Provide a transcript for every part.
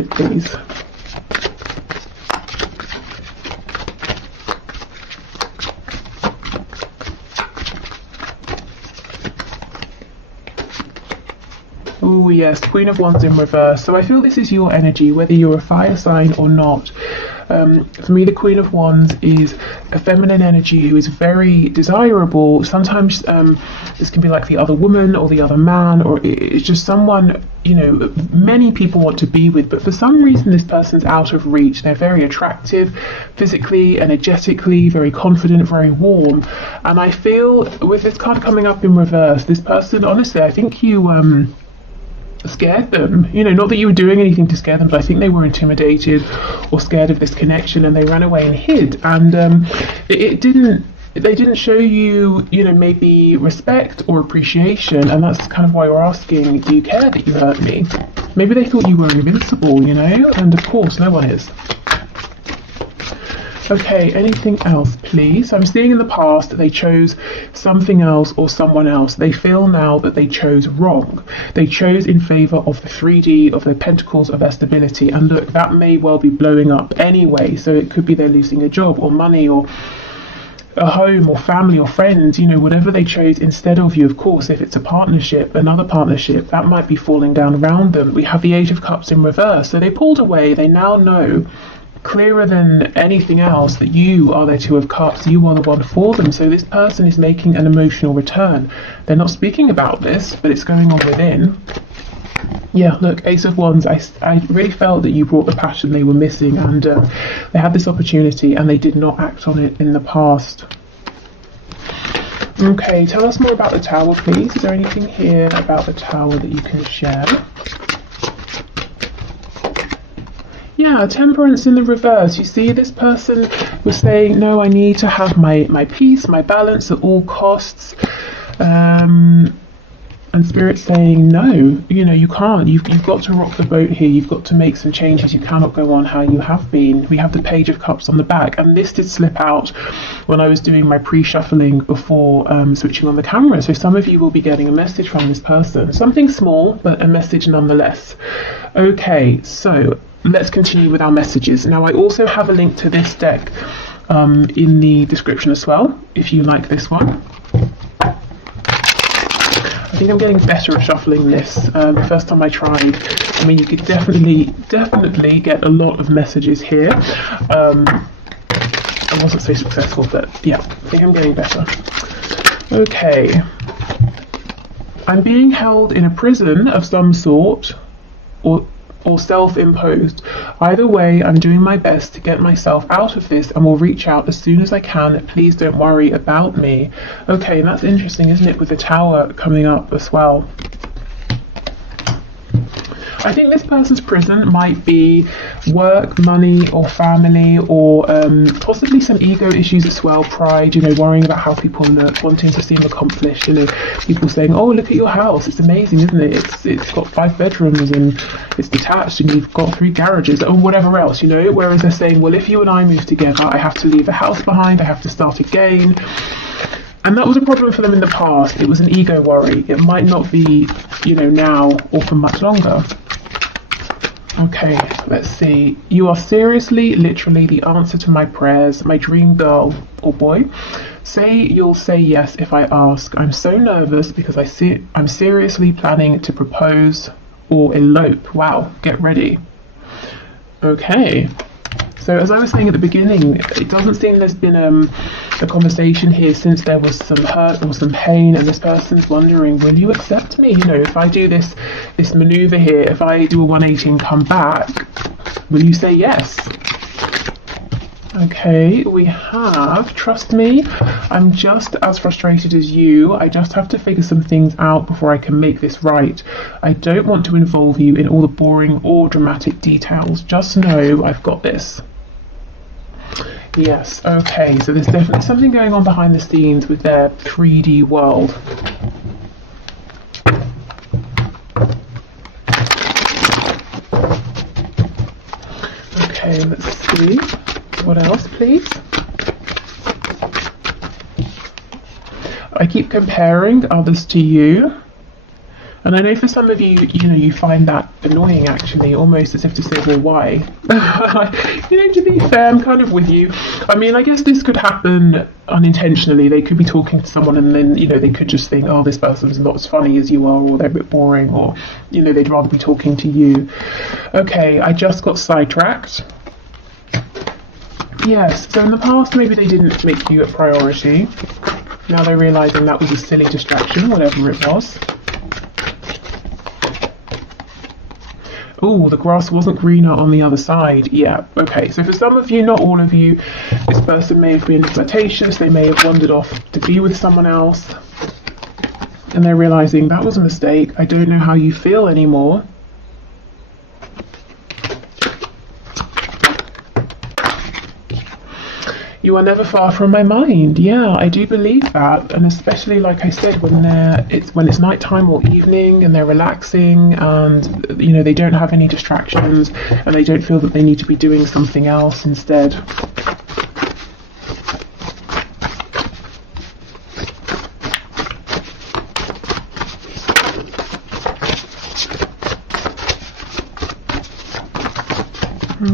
please. Oh yes, Queen of Wands in reverse. So I feel this is your energy, whether you're a fire sign or not. For me, the Queen of Wands is a feminine energy who is very desirable. Sometimes this can be like the other woman or the other man, or it's just someone, you know, many people want to be with, but for some reason this person's out of reach. They're very attractive, physically, energetically, very confident, very warm. And I feel with this card coming up in reverse, this person, honestly, I think you scared them, you know, not that you were doing anything to scare them, but I think they were intimidated or scared of this connection, and they ran away and hid. And they didn't show you, you know, maybe respect or appreciation, and that's kind of why we're asking, do you care that you hurt me? Maybe they thought you were invincible, you know, and of course no one is. Okay, anything else, please? I'm seeing in the past that they chose something else or someone else. They feel now that they chose wrong. They chose in favour of the 3D, of their pentacles, of their stability. And look, that may well be blowing up anyway. So it could be they're losing a job or money or a home or family or friends, you know, whatever they chose instead of you. Of course, if it's a partnership, another partnership, that might be falling down around them. We have the Eight of Cups in reverse. So they pulled away. They now know, clearer than anything else, that you are their Two of Cups. You are the one for them. So this person is making an emotional return. They're not speaking about this, but it's going on within. Yeah, look, Ace of Wands. I really felt that you brought the passion they were missing, and they had this opportunity and they did not act on it in the past. Okay, tell us more about the Tower, please. Is there anything here about the Tower that you can share? Yeah, Temperance in the reverse. You see, this person was saying, no, I need to have my peace, my balance at all costs. And Spirit's saying, no, you know, you can't. You've got to rock the boat here. You've got to make some changes. You cannot go on how you have been. We have the Page of Cups on the back. And this did slip out when I was doing my pre-shuffling before switching on the camera. So some of you will be getting a message from this person. Something small, but a message nonetheless. Okay, so let's continue with our messages. Now, I also have a link to this deck in the description as well, if you like this one. I think I'm getting better at shuffling this. The first time I tried, I mean, you could definitely get a lot of messages here. I wasn't so successful, but yeah, I think I'm getting better. Okay. I'm being held in a prison of some sort, or self-imposed. Either way, I'm doing my best to get myself out of this and will reach out as soon as I can. Please don't worry about me. Okay, and that's interesting, isn't it, with the Tower coming up as well. I think this person's prison might be work, money, or family, or possibly some ego issues as well, pride, you know, worrying about how people look, wanting to seem accomplished, you know, people saying, oh, look at your house, it's amazing, isn't it? It's got 5 bedrooms and it's detached and you've got 3 garages, or whatever else, you know, whereas they're saying, well, if you and I move together, I have to leave the house behind, I have to start again. And that was a problem for them in the past. It was an ego worry. It might not be, you know, now or for much longer. Okay, let's see. You are seriously, literally the answer to my prayers, my dream girl or boy. Say you'll say yes if I ask. I'm so nervous because I'm seriously planning to propose or elope. Wow, get ready. Okay. So as I was saying at the beginning, it doesn't seem there's been a conversation here since there was some hurt or some pain, and this person's wondering, will you accept me? You know, if I do this maneuver here, if I do a 180 and come back, will you say yes? Okay, we have, trust me, I'm just as frustrated as you. I just have to figure some things out before I can make this right. I don't want to involve you in all the boring or dramatic details. Just know I've got this. Yes, okay, so there's definitely something going on behind the scenes with their 3D world. Okay, let's see. What else, please? I keep comparing others to you. And I know for some of you, you find that annoying actually, almost as if to say, well, why? To be fair, I'm kind of with you. I mean, I guess this could happen unintentionally. They could be talking to someone and then, they could just think, oh, this person's not as funny as you are, or they're a bit boring, or, they'd rather be talking to you. Okay, I just got sidetracked. Yes, so in the past, maybe they didn't make you a priority. Now they're realising that was a silly distraction, whatever it was. Oh, the grass wasn't greener on the other side. Yeah, okay. So for some of you, not all of you, this person may have been flirtatious. They may have wandered off to be with someone else. And they're realising that was a mistake. I don't know how you feel anymore. You are never far from my mind. Yeah, I do believe that, and especially like I said, when it's nighttime or evening and they're relaxing, and they don't have any distractions, and they don't feel that they need to be doing something else instead.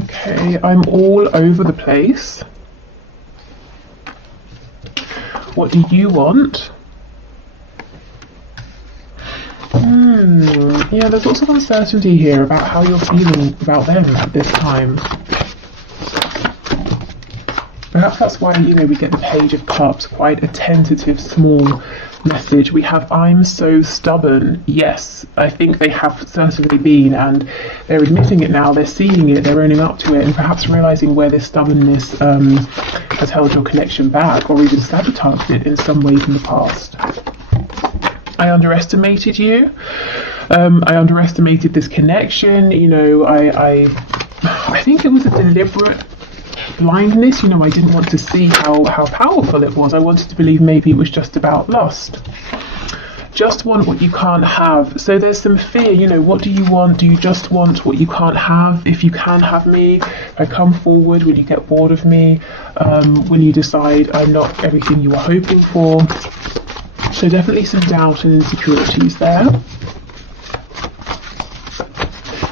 Okay, I'm all over the place. What do you want? Yeah, there's lots of uncertainty here about how you're feeling about them at this time. Perhaps that's why, we get the Page of Cups, quite a tentative, small message. We have, I'm so stubborn. Yes, I think they have certainly been, and they're admitting it now, they're seeing it, they're owning up to it, and perhaps realising where this stubbornness has held your connection back, or even sabotaged it in some ways in the past. I underestimated you. I underestimated this connection. I think it was a deliberate blindness. I didn't want to see how powerful it was. I wanted to believe maybe it was just about lust. Just want what you can't have. So there's some fear, what do you want? Do you just want what you can't have? If you can have me, if I come forward, will you get bored of me? Will you decide I'm not everything you were hoping for? So definitely some doubt and insecurities there.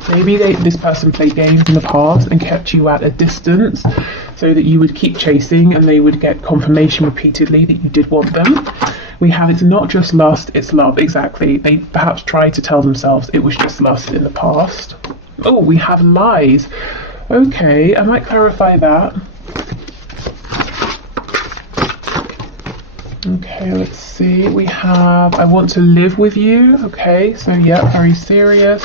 Maybe this person played games in the past and kept you at a distance so that you would keep chasing and they would get confirmation repeatedly that you did want them. We have, it's not just lust, it's love. Exactly. They perhaps tried to tell themselves it was just lust in the past. Oh, we have lies. Okay, I might clarify that. Okay, let's see. We have, I want to live with you. Okay, so yeah, very serious.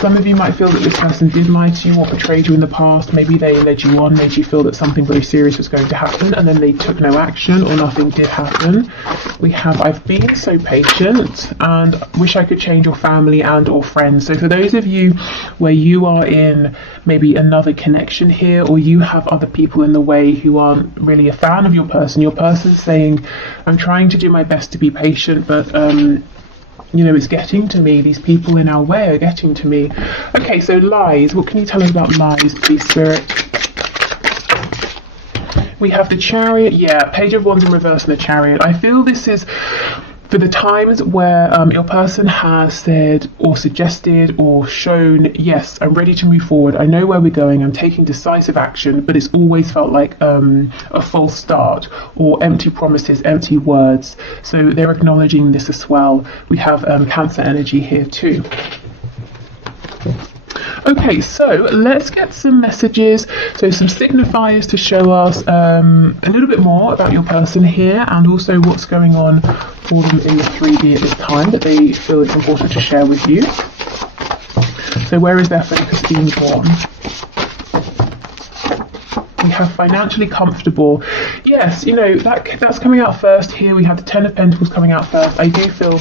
Some of you might feel that this person did lie to you or betrayed you in the past. Maybe they led you on, made you feel that something very serious was going to happen, and then they took no action or nothing did happen. We have, I've been so patient and wish I could change your family and or friends. So for those of you where you are in maybe another connection here, or you have other people in the way who aren't really a fan of your person's saying, I'm trying to do my best to be patient, but it's getting to me. These people in our way are getting to me. Okay, so lies. What can you tell us about lies, please, Spirit? We have the Chariot. Yeah, Page of Wands in reverse and the Chariot. I feel this is for the times where your person has said or suggested or shown, yes, I'm ready to move forward. I know where we're going. I'm taking decisive action, but it's always felt like a false start or empty promises, empty words. So they're acknowledging this as well. We have Cancer energy here too. Okay, so let's get some messages, so some signifiers to show us a little bit more about your person here, and also what's going on for them in the 3D at this time that they feel it's important to share with you. So where is their focus being drawn? We have financially comfortable. Yes, that's coming out first here. We have the Ten of Pentacles coming out first. I do feel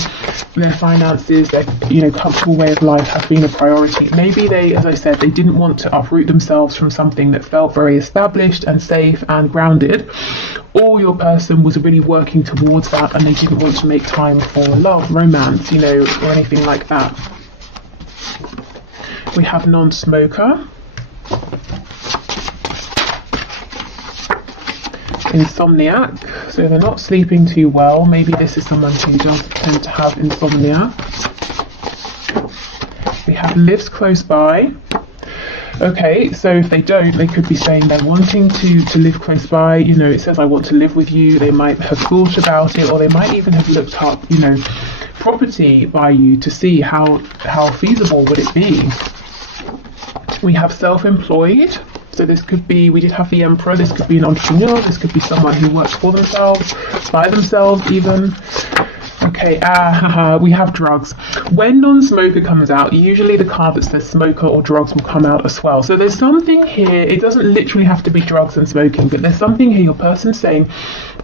their finances, their comfortable way of life has been a priority. Maybe they, as I said, they didn't want to uproot themselves from something that felt very established and safe and grounded, or your person was really working towards that and they didn't want to make time for love, romance, or anything like that. We have non-smoker. Insomniac, so they're not sleeping too well. Maybe this is someone who does tend to have insomnia. have lives close by. Okay, so if they don't, they could be saying they're wanting to live close by. You know, it says I want to live with you. They might have thought about it, or they might even have looked up, you know, property by you to see how feasible would it be. We have self-employed. So this could be, we did have the Emperor, this could be an entrepreneur, this could be someone who works for themselves, by themselves even. Okay, we have drugs. When non-smoker comes out, usually the card that says smoker or drugs will come out as well. So there's something here, it doesn't literally have to be drugs and smoking, but there's something here, your person's saying,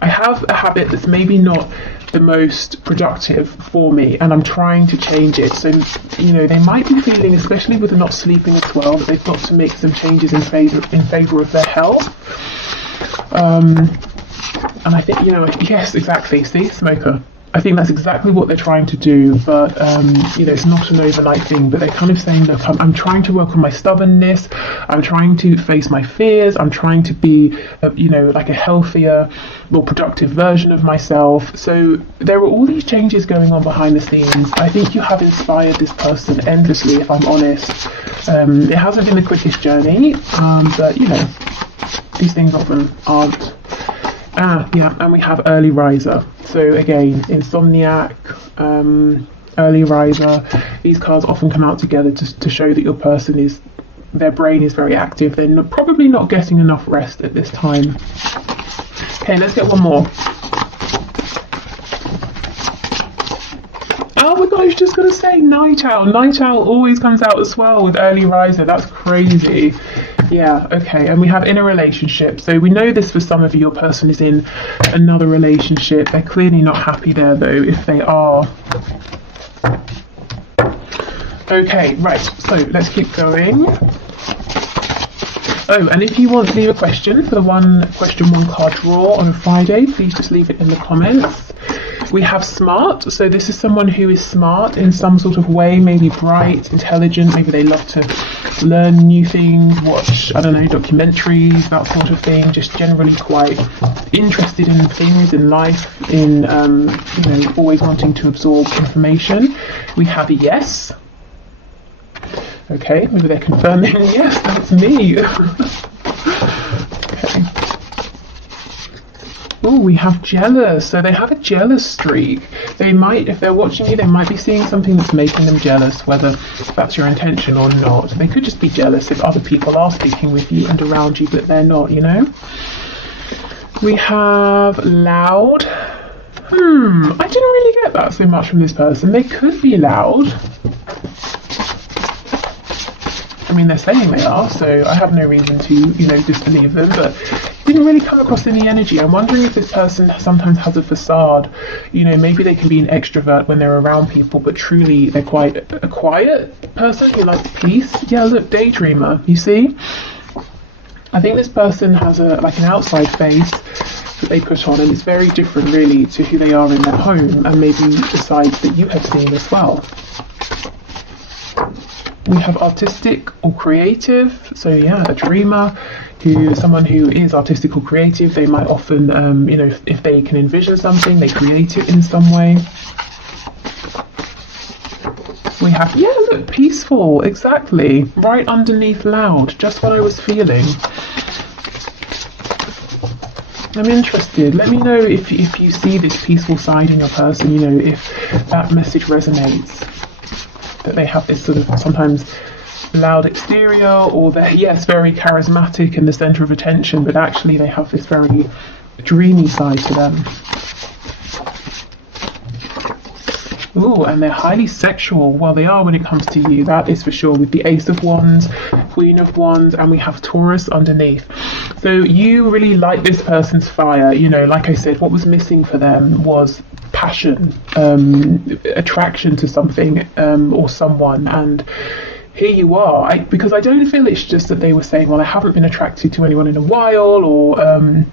I have a habit that's maybe not the most productive for me, and I'm trying to change it. So, you know, they might be feeling, especially with the not sleeping as well, that they've got to make some changes in favor of their health. And I think, you know, yes, exactly. See, smoker. I think that's exactly what they're trying to do, but you know, it's not an overnight thing. But they're kind of saying, look, I'm trying to work on my stubbornness. I'm trying to face my fears. I'm trying to be, you know, like a healthier, more productive version of myself. So there are all these changes going on behind the scenes. I think you have inspired this person endlessly, if I'm honest. It hasn't been the quickest journey, but you know, these things often aren't. Yeah, and we have early riser. So again, insomniac, early riser. These cards often come out together to show that your person is, their brain is very active. They're probably not getting enough rest at this time. Okay, let's get one more. Oh my god, I was just going to say night owl. Night owl always comes out as well with early riser. That's crazy. Yeah, okay, and we have in a relationship. So we know this for some of you, your person is in another relationship. They're clearly not happy there though, if they are. Okay, right, so let's keep going. Oh, and if you want to leave a question for the one card draw on a Friday, please just leave it in the comments. We have smart, so this is someone who is smart in some sort of way, maybe bright, intelligent, maybe they love to learn new things, watch, I don't know, documentaries, that sort of thing, just generally quite interested in things, in life, in, you know, always wanting to absorb information. We have a yes. Okay, maybe they're confirming, yes, that's me. Okay. Oh, we have jealous. So they have a jealous streak. They might, if they're watching you, they might be seeing something that's making them jealous, whether that's your intention or not. They could just be jealous if other people are speaking with you and around you, but they're not, you know. We have loud. I didn't really get that so much from this person. They could be loud. I mean, they're saying they are, so I have no reason to, you know, disbelieve them, but didn't really come across in the energy. I'm wondering if this person sometimes has a facade. You know, maybe they can be an extrovert when they're around people, but truly they're quite a quiet person who likes peace. Yeah, look, daydreamer, you see? I think this person has like an outside face that they put on, and it's very different really to who they are in their home, and maybe the sides that you have seen as well. We have artistic or creative, so yeah, a dreamer, someone who is artistic or creative. They might often, you know, if they can envision something, they create it in some way. We have, yeah, look, peaceful, exactly, right underneath loud, just what I was feeling. I'm interested. Let me know if you see this peaceful side in your person, you know, if that message resonates. That they have this sort of sometimes loud exterior, or they're, yes, very charismatic and the centre of attention, but actually they have this very dreamy side to them. Ooh, and they're highly sexual. Well, they are when it comes to you, that is for sure, with the Ace of Wands, Queen of Wands, and we have Taurus underneath. So you really like this person's fire. You know, like I said, what was missing for them was passion, attraction to something or someone, and here you are. Because I don't feel it's just that they were saying, well, I haven't been attracted to anyone in a while, or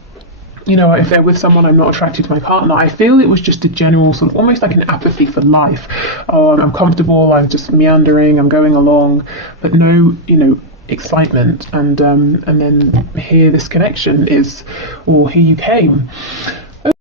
you know, if they're with someone, I'm not attracted to my partner. I feel it was just a general sort of almost like an apathy for life. I'm comfortable, I'm just meandering, I'm going along, but no, you know, excitement. And then here this connection is, or here you came.